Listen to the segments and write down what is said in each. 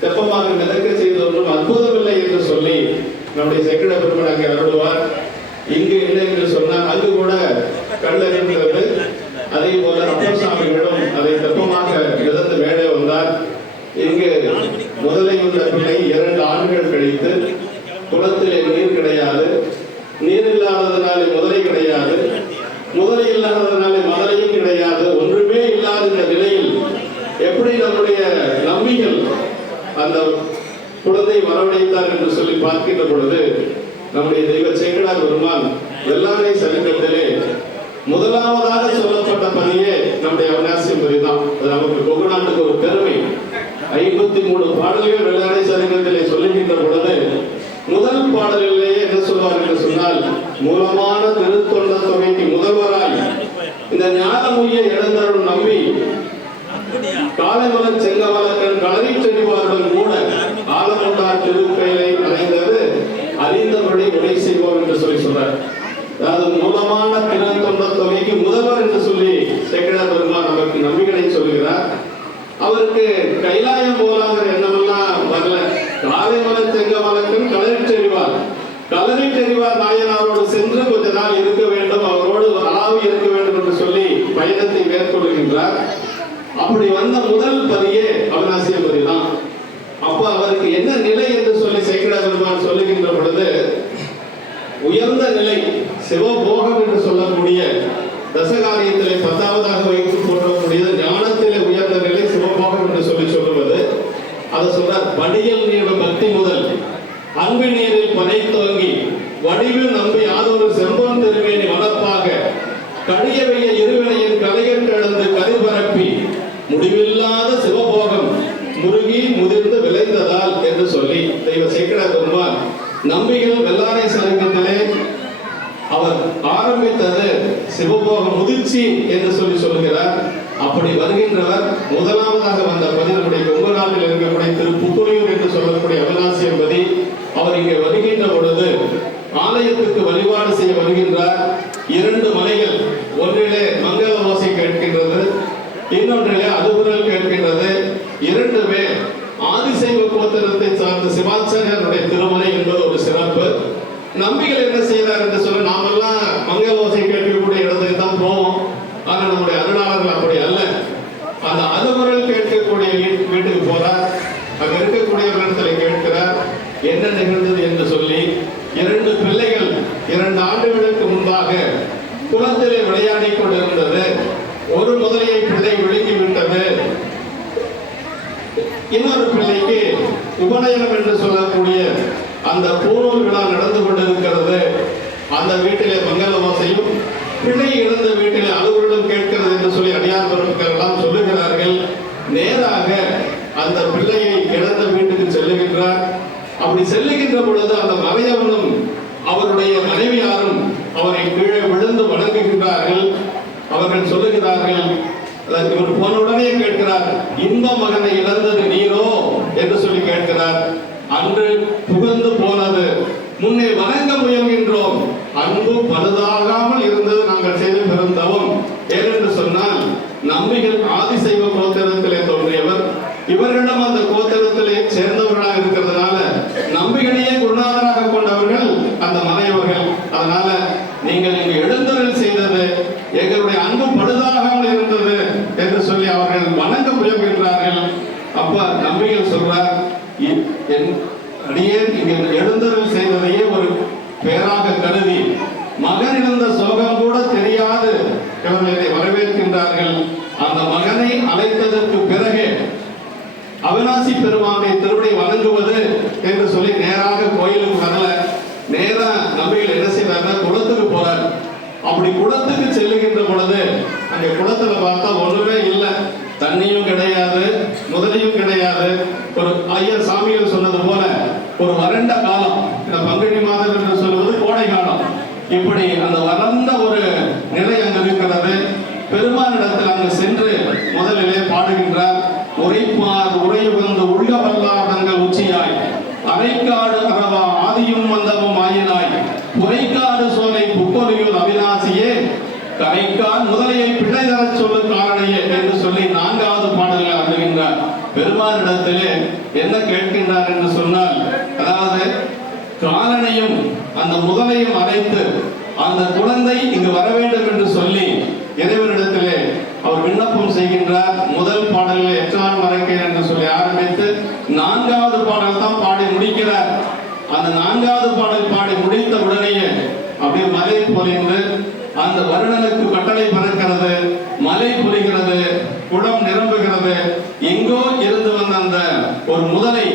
தெப்பமாக மிதக்க செய்த ஒன்றும் அற்புதமில்லை என்று சொல்லி நம்முடைய செக்கிட பெருமன் அங்கே அருள்வார். இங்கு இல்லை என்று சொன்னால் அங்கு கூட கல்லறிகிறது அதே போல ரப்பசாமிகளும் அதை தெப்பமாக மிதந்து மேலே வந்தார். இங்கு முதலை உள்ள பிள்ளை இரண்டு ஆண்டுகள் கழித்து குளத்திலே நீர் கிடையாது. நீர் இல்லாததுனாலே முதலை கிடையாது. முதலை இல்லாததுனாலே மதலையும் கிடையாது. ஒன்றுமே இல்லாத இந்த நிலையில் எப்படி நம்முடைய நம்பிகள் அந்த குழந்தை வரவழைத்தார் என்று சொல்லி பார்க்கின்ற பொழுது நம்முடைய தெய்வ சேக்கடார் பெருமான் வெள்ளாணை சதுக்கத்திலே முதலாவதாக சொல்லப்பட்ட பணியே நம்முடைய அவகாசியம் பதி தான். அது நமக்கு கொங்குநாட்டுக்கு ஒரு பெருமை. ஐம்பத்தி மூணு பாடல்கள் வெள்ளாணை சதுக்கத்திலே சொல்லுகின்ற பொழுது முதல் பாடலிலேயே என்ன சொல்வார் என்று சொன்னால் மூலமான திருத்தொண்ட தொகைக்கு முதல்வராய் இந்த ஞானமுய இழந்தருள் நம்பி காலைமலர் செங்கமலக்கன் களரி செடிவாருடன் கூட ஆலமுண்டார் திருப்பெயரை அடைந்தது அறிந்தபடி உடை செய்வோம் என்று சொல்லி சொல்றார் அதாவது மூலமான திருத்தொண்ட தொகைக்கு முதல்வர் என்று சொல்லி செக்கடா பெருமாள் நமக்கு நம்பிக்கை சொல்கிறார். அவருக்கு கைலாயம் போலாங்கிற எண்ணமெல்லாம் வரல. காலைமலர் செங்கமலக்கன் களரி செறிவார் களரி செறிவார் நாயனாரோடு சென்று கொஞ்ச நாள் இருக்க வேண்டும். அவரோடு அளாவி இருக்க வேண்டும் என்று சொல்லி பயணத்தை மேற்கொள்கின்றார். அப்படி வந்த முதல் பதியே அவிநாசிய பதி தான் அப்போ அவருக்கு என்ன நிலை என்று சொல்லி சேக்கடா பெருமான் சொல்லுகின்ற பொழுது உயர்ந்த நிலை சிவபோகம் என்று சொல்லக்கூடிய தசகாரியத்திலே பத்தாவதாக வைத்து இன்ப மகனை இழந்தது நீரோ என்று சொல்லி கேட்கிறார். அன்று புகழ்ந்து போனது. முன்னே வணங்க முயல்கின்றோம். அன்பு பழுதாகாமல் இருந்தது நாங்கள் செய்து பெருந்தவம். ஏனென்று சொன்னால் நம்பிகள் ஆதி கோத்திரத்திலே தோன்றியவர் இவர்களிடம் அந்த கோத்திரத்திலே சேர்ந்தவர்களாக இருக்கிறதுனால நம்பிகளையே குருநாதராக கொண்டவர்கள் அந்த மனைவர்கள் அதனால நீங்கள் இங்கு எழுந்தருள் செய்தது எங்களுடைய அன்பு பழுதாகாமல் இருந்தது என்று சொல்லி அவர்கள் வணங்க முயல்கின்றார்கள் அப்ப நம்பிகள் சொல்றார் "இ- என் அடியேன் இங்கு எழுந்தருள் செய்ததையே ஒரு பேராக கருதி மகன் இருந்த சோகம் கூட தெரியாது இவர்கள் இதை வரவேற்கின்றார்கள் அந்த மகனை அழைத்ததற்கு பிறகு அவினாசி பெருமானை திருவடி வணங்குவது என்று சொல்லி நேராக கோயிலுக்கு வரல நேரா நம்பிகள் என்ன செய்யறாருன்னா குளத்துக்கு போறார் அப்படி குளத்துக்கு செல்லுகின்ற பொழுது அந்த குளத்துல பார்த்தா ஒண்ணுமே இல்லை. தண்ணியும் கிடையாது முதலையும் கிடையாது. ஒரு ஐயர் சாமிகள் சொன்னது போல ஒரு வறண்ட காலம். இந்த பங்குனி மாதம் என்று சொல்வது கோடை காலம். இப்படி அந்த வறண்ட ஒரு நிலை அங்கு இருக்கிறது. பெருமானிடத்தில் அங்கு சென்று முதலிலே பாடுகின்றார் உரைப்பார் உரையுகந்து உள்ள வல்லார் உச்சியாய். அரைக்காடு அரவா ஆதியும் மந்தமும் ஆயினாய். உரைக்காடு சோலை புக்கொலியூர் அவிநாசியே கரைக்கான் முதலையை பிள்ளை தர சொல்லு காரணையே என்று சொல்லி நான்காவது பாடலில் அணுகின்றார் பெருமானிடத்திலே என்ன கேட்கின்றார் என்று சொன்னால் அதாவது காலனையும் அந்த முதலையும் அழைத்து அந்த குழந்தை இங்கு வர வேண்டும் என்று சொல்லி இறைவனிடத்திலே அவர் விண்ணப்பம் செய்கின்றார். முதல் பாடலில் எச்சான் மறைக்கிறேன் என்று சொல்லி ஆரம்பித்து நான்காவது பாடல் தான் பாடி முடிக்கிறார். அந்த நான்காவது பாடல் பாடி முடித்த உடனேயே அப்படியே மலை பொழிந்து அந்த வருடனுக்கு கட்டளை பறக்கிறது மலை பொழிகிறது குளம் நிரம்புகிறது. எங்கோ இருந்து வந்த அந்த ஒரு முதலை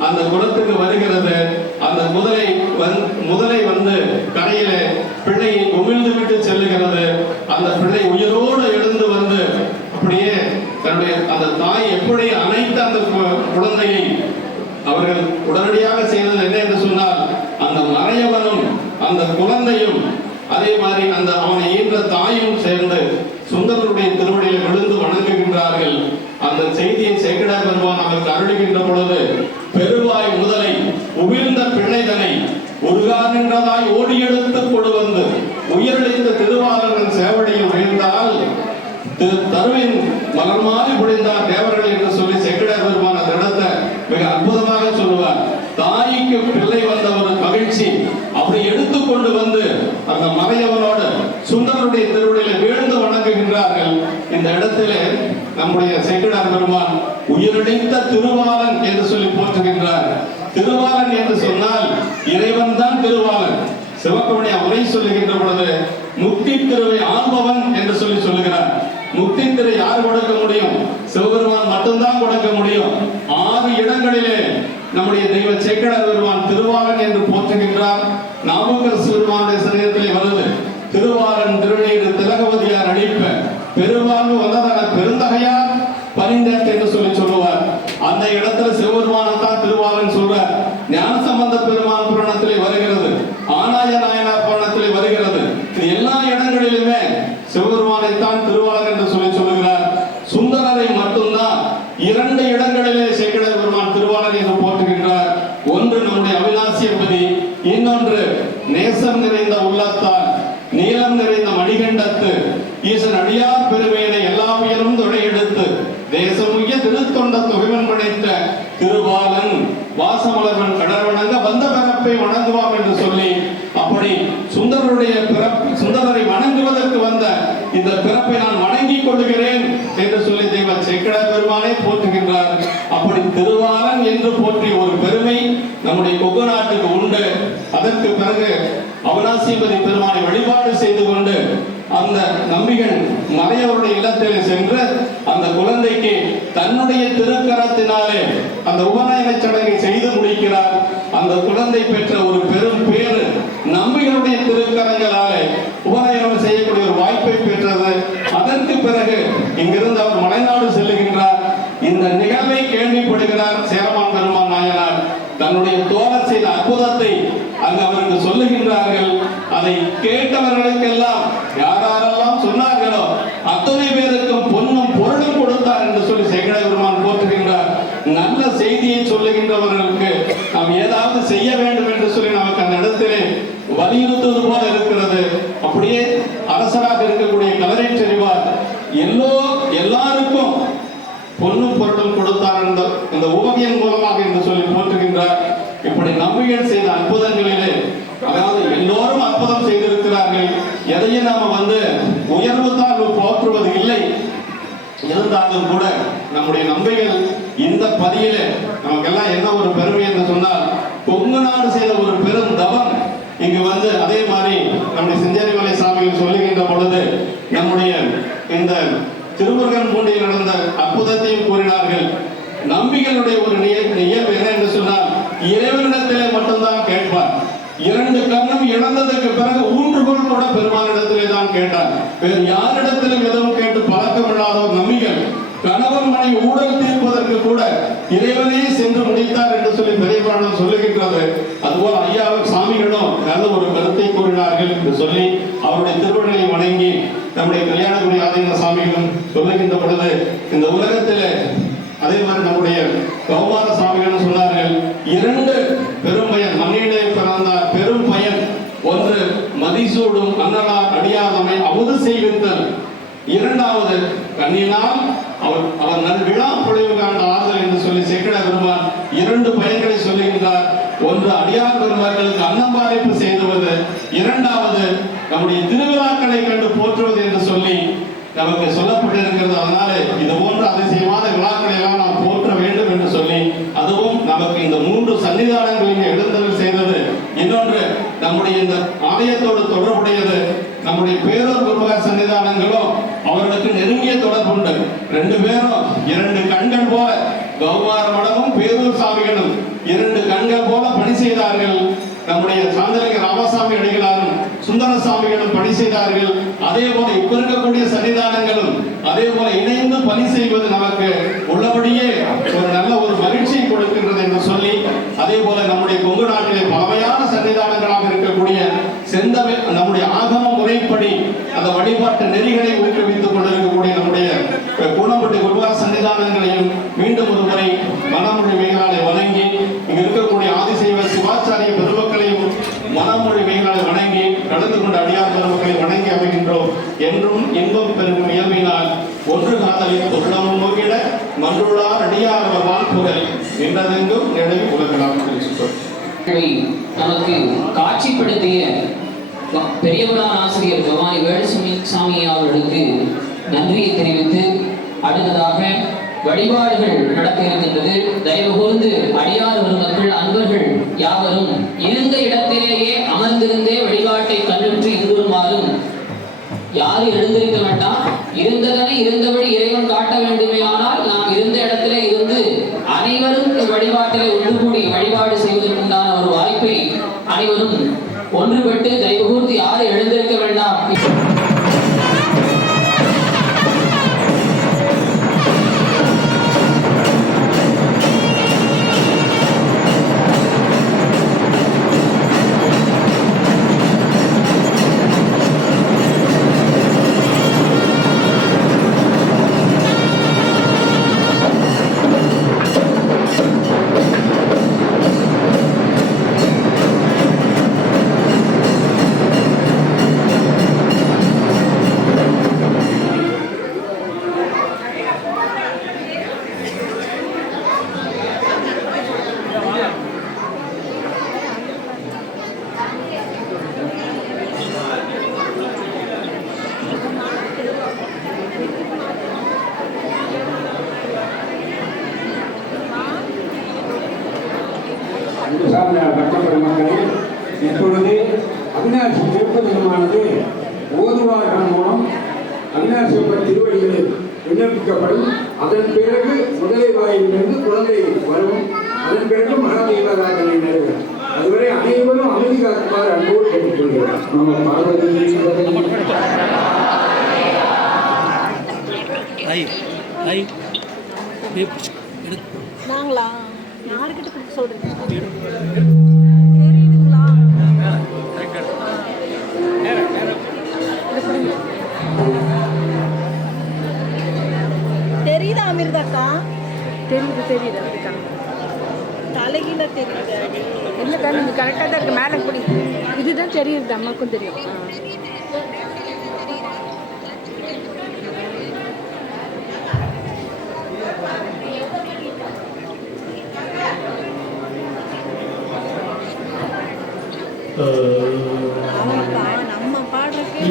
அந்த குளத்துக்கு வருகிறது. அந்த முதலை வந் முதலை வந்து கடையில பிள்ளையை உமிழ்ந்து விட்டு செல்லுகிறது. அந்த பிள்ளை உயிரோடு எழுந்து வந்து அப்படியே தன்னுடைய அந்த தாய் எப்படி அனைத்து அந்த கு- குழந்தையை அவர்கள் உடனடியாக செய்தது என்ன என்று சொன்னால் அந்த மறையவனும் அந்த குழந்தையும் அதே மாதிரி அந்த அவனை ஈன்ற தாயும் சேர்ந்து சுந்தரனுடைய திருவடியில் விழுந்து வணங்குகின்றார்கள். அந்த செய்தியை சேகடா பெருமான் அவருக்கு அருளுகின்ற பொழுது பெருவாய் முதலை உமிழ்ந்த பிள்ளைதனை உருகா நின்றதாய் ஓடி எடுத்து கொடு வந்து உயிரிழந்த திருவாளரின் சேவடியில் உயர்ந்தால் திரு தருவின் மலர் மாறி தேவர்கள் என்று சொல்லி செக்கிடார் பெருமான அந்த இடத்தை மிக அற்புதமாக சொல்லுவார் தாய்க்கு பிள்ளை வந்த ஒரு மகிழ்ச்சி அப்படி எடுத்து கொண்டு வந்து அந்த மறையவனோடு சுந்தரனுடைய திருவிடையில வீழ்ந்து வணங்குகின்றார்கள் இந்த இடத்திலே நம்முடைய செங்கடார் பெருமான் உயிரிழைத்த திருவாளன் என்று சொல்லி போற்றுகின்றார். திருவாளன் என்று சொன்னால் இறைவன் தான் திருவாளன் சிவக்கமணி உரை சொல்லுகின்ற பொழுது முக்தி திருவை ஆள்பவன் என்று சொல்லி சொல்லுகிறார். முக்தி திரு யார் கொடுக்க முடியும்? சிவபெருமான் மட்டும்தான் கொடுக்க முடியும். ஆறு இடங்களிலே நம்முடைய தெய்வ சேக்கடர் பெருமான் திருவாளன் என்று போற்றுகின்றார். நாமக்கர் பெருமானுடைய சரீரத்திலே வருது. திருவாளன் திருநீர் திலகவதியார் அடிப்ப పెరుమాళ్ళు அங்கு பிறகு பெருமானை வழிபாடு செய்து கொண்டு அந்த நம்பிகள் மறையவருடைய இல்லத்தில் சென்று அந்த குழந்தைக்கு தன்னுடைய திருக்கரத்தினாலே அந்த உபநயன சடங்கை செய்து முடிக்கிறார். அந்த குழந்தை பெற்ற ஒரு பெரும் பேரு நம்பிகளுடைய திருக்கரங்களாலே உபநயனம் செய்யக்கூடிய ஒரு வாய்ப்பை பெற்றது. அதற்கு பிறகு இங்கிருந்து அவர் மலைநாடு செல்லுகின்றார். இந்த நிகழ்வை கேள்விப்படுகிறார் சேரமான் பெருமான் நாயனார். தன்னுடைய தோழர் செய்த அற்புதத்தை அங்கு அவருக்கு சொல்லுகின்றார்கள். அதை கேட்டவர்களுக்கெல்லாம் யாரெல்லாம் சொன்னார்களோ அத்தனை பேருக்கும் பொன்னும் பொருளும் கொடுத்தார் என்று சொல்லி சேகர பெருமான் போற்றுகின்றார். நல்ல செய்தியை சொல்லுகின்றவர்களுக்கு நாம் ஏதாவது செய்ய வேண்டும் என்று சொல்லி நமக்கு அந்த இடத்திலே வலியுறுத்துவது போல இருக்கிறது. அப்படியே அரசராக இருக்கக்கூடிய கலரை செறிவார். எல்லோ எல்லாருக்கும் பொன்னும் பொருளும் கொடுத்தார் என்ற இந்த ஓவியம் மூலமாக என்று சொல்லி போற்றுகின்றார் இப்படி நம்பிகள் செய்த அற்புதங்களிலே அதாவது எல்லோரும் அற்புதம் செய்திருக்கிறார்கள். எதையும் நாம வந்து உயர்வு தான் போற்றுவது இல்லை. இருந்தாலும் கூட நம்முடைய நம்பிகள் இந்த பதியிலே நமக்கெல்லாம் என்ன ஒரு பெருமை என்று சொன்னால் கொங்கு நாடு செய்த ஒரு பெரும் தவம் இங்கு வந்து அதே மாதிரி நம்முடைய சிந்தேரிமலை சாமிகள் சொல்லுகின்ற பொழுது நம்முடைய இந்த திருமுருகன் பூண்டியில் நடந்த அற்புதத்தையும் கூறினார்கள். நம்பிகளுடைய ஒரு நிய- இயல்பு என்ன என்று சொன்னால் இறைவனிடத்திலே மட்டும்தான் கேட்பார். இரண்டு கண்ணும் இழந்ததற்கு பிறகு ஊன்றுகோல் கூட பெருமானிடத்திலே தான் கேட்டார். வேறு யாரிடத்திலும் எதுவும் கேட்டு பழக்கமில்லாத ஒரு நம்பிகள் கணவன் மனை ஊழல் தீர்ப்பதற்கு கூட இறைவனே சென்று முடித்தார் என்று சொல்லி பெரியபுராணம் சொல்லுகின்றது. அதுபோல் ஐயா சாமிகளும் நல்ல ஒரு கருத்தை கூறினார்கள் என்று சொல்லி அவருடைய திருவடியை வணங்கி நம்முடைய கல்யாணகுடி ஆதீன சாமிகளும் சொல்லுகின்ற பொழுது இந்த உலகத்தில் அதே மாதிரி நம்முடைய கௌமார சாமிகள்னு சொன்னார்கள். இரண்டு பெரும் பயன் மண்ணிலே பிறந்தார் பெரும் பயன் ஒன்று மதிசூடும் அன்னலார் அடியாதமை அமுது செய்வித்தல். இரண்டாவது கண்ணினால் அவர் அவர் நல் விழா பொழிவு காண்ட ஆறுதல் என்று சொல்லி இரண்டு பயன்களை சொல்லுகின்றார். ஒன்று அடியார் பெருமக்களுக்கு அன்னம்பாரிப்பு செய்துவது இரண்டாவது நம்முடைய திருவிழாக்களை கண்டு போற்றுவது என்று சொல்லி நமக்கு சொல்லப்பட்டிருக்கிறது. அதனால இது போன்ற அதிசயமான விழாக்களை எல்லாம் நாம் போற்ற வேண்டும் என்று சொல்லி அதுவும் நமக்கு இந்த மூன்று சன்னிதானங்களில் எழுந்தருள் செய்தது. இன்னொன்று நம்முடைய இந்த ஆலயத்தோடு தொடர்புடையது நம்முடைய பேரூர் குருமக சன்னிதானங்களும் அவர்களுக்கு நெருங்கிய தொடர்பு உண்டு. ரெண்டு பேரும் இரண்டு கண்கள் போல கௌமார மடமும் பேரூர் சாமிகளும் இரண்டு கண்கள் போல பணி செய்தார்கள் நம்முடைய சாந்தலிங்க ராமசாமி அடிகளாரும் சுந்தர சாமிகளும் பணி செய்தார்கள். அதே போல இப்ப இருக்கக்கூடிய சன்னிதானங்களும் அதே போல இணைந்து பணி செய்வது நமக்கு உள்ளபடியே ஒரு நல்ல ஒரு மகிழ்ச்சியை கொடுக்கின்றது என்று சொல்லி அதே போல நம்முடைய கொங்கு நாட்டிலே பழமையான சன்னிதானங்களாக இருக்கக்கூடிய செந்தமிழ் நம்முடைய ஆகம முறைப்படி அந்த வழிபாட்டு நெறிகளை ஊக்குவித்துக் கொண்டிருக்கக்கூடிய நம்முடைய கூடம்பட்டி குருவா சன்னிதானங்களையும் மீண்டும் ஒரு முறை மனமொழி மேலாளை வணங்கி இங்கு இருக்கக்கூடிய ஆதிசைவ சிவாச்சாரிய பெருமக்களையும் மனமொழி மேலாளை வணங்கி நடந்து கொண்ட அடியார் பெருமக்களை வணங்கி அமைகின்றோம். என்றும் இன்பம் பெறும் இயல்பினால் ஒன்று காதலில் பொருளமும் நோக்கிட மன்றுளார் அடியார் வாழ்ப்புகள் நின்றதெங்கும் நிலை உலகலாம் திருச்சிட்டோம் நமக்கு காட்சிப்படுத்திய பெரியவரான ஆசிரியர் பவானி வேலுசாமி சாமி அவர்களுக்கு நன்றியை தெரிவித்து அடுத்ததாக வழிபாடுகள் நடக்க இருக்கின்றது. தயவு கூர்ந்து அடியார் மக்கள் அன்பர்கள் யாவரும் இருந்த இடத்திலேயே அமர்ந்திருந்தே வழிபாட்டை கண்ணுற்று இன்புறுமாறும் யாரும் எழுந்திருக்க வேண்டாம் இருந்ததனை இருந்தபடி இறைவன் காட்ட வேண்டுமே ஆனால் நாம் இருந்த இடத்திலே இருந்து அனைவரும் வழிபாட்டிலே ஒன்று கூடி வழிபாடு செய்வதற்குண்டான ஒரு வாய்ப்பை அனைவரும் ஒன்றுபட்டு விட்டு கூர்ந்து யாரும் எழுந்திருக்க வேண்டாம்? நம்ம பார்வதி நாங்களா? யாருக்கிட்ட கொடுக்க சொல்றீங்க. தெரியுதா அமிர்தாக்கா தெரியுது தெரியுது அமிர்தா. தலைகீழ தெரியுது? இல்லைக்கா நீங்கள் கரெக்டாக தான் இருக்கு. மேலே இதுதான் தெரியுது அம்மாவுக்கும் தெரியும். நம்ம பாடுறதுக்கே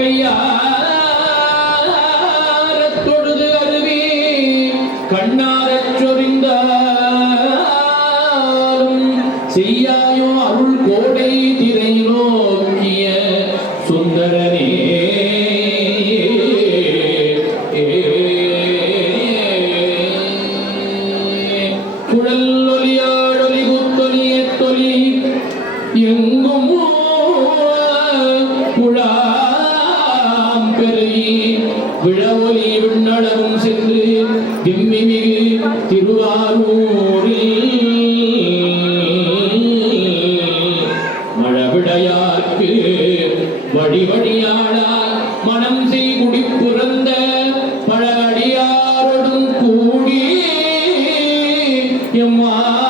கையாரத் எம்மாருக்கே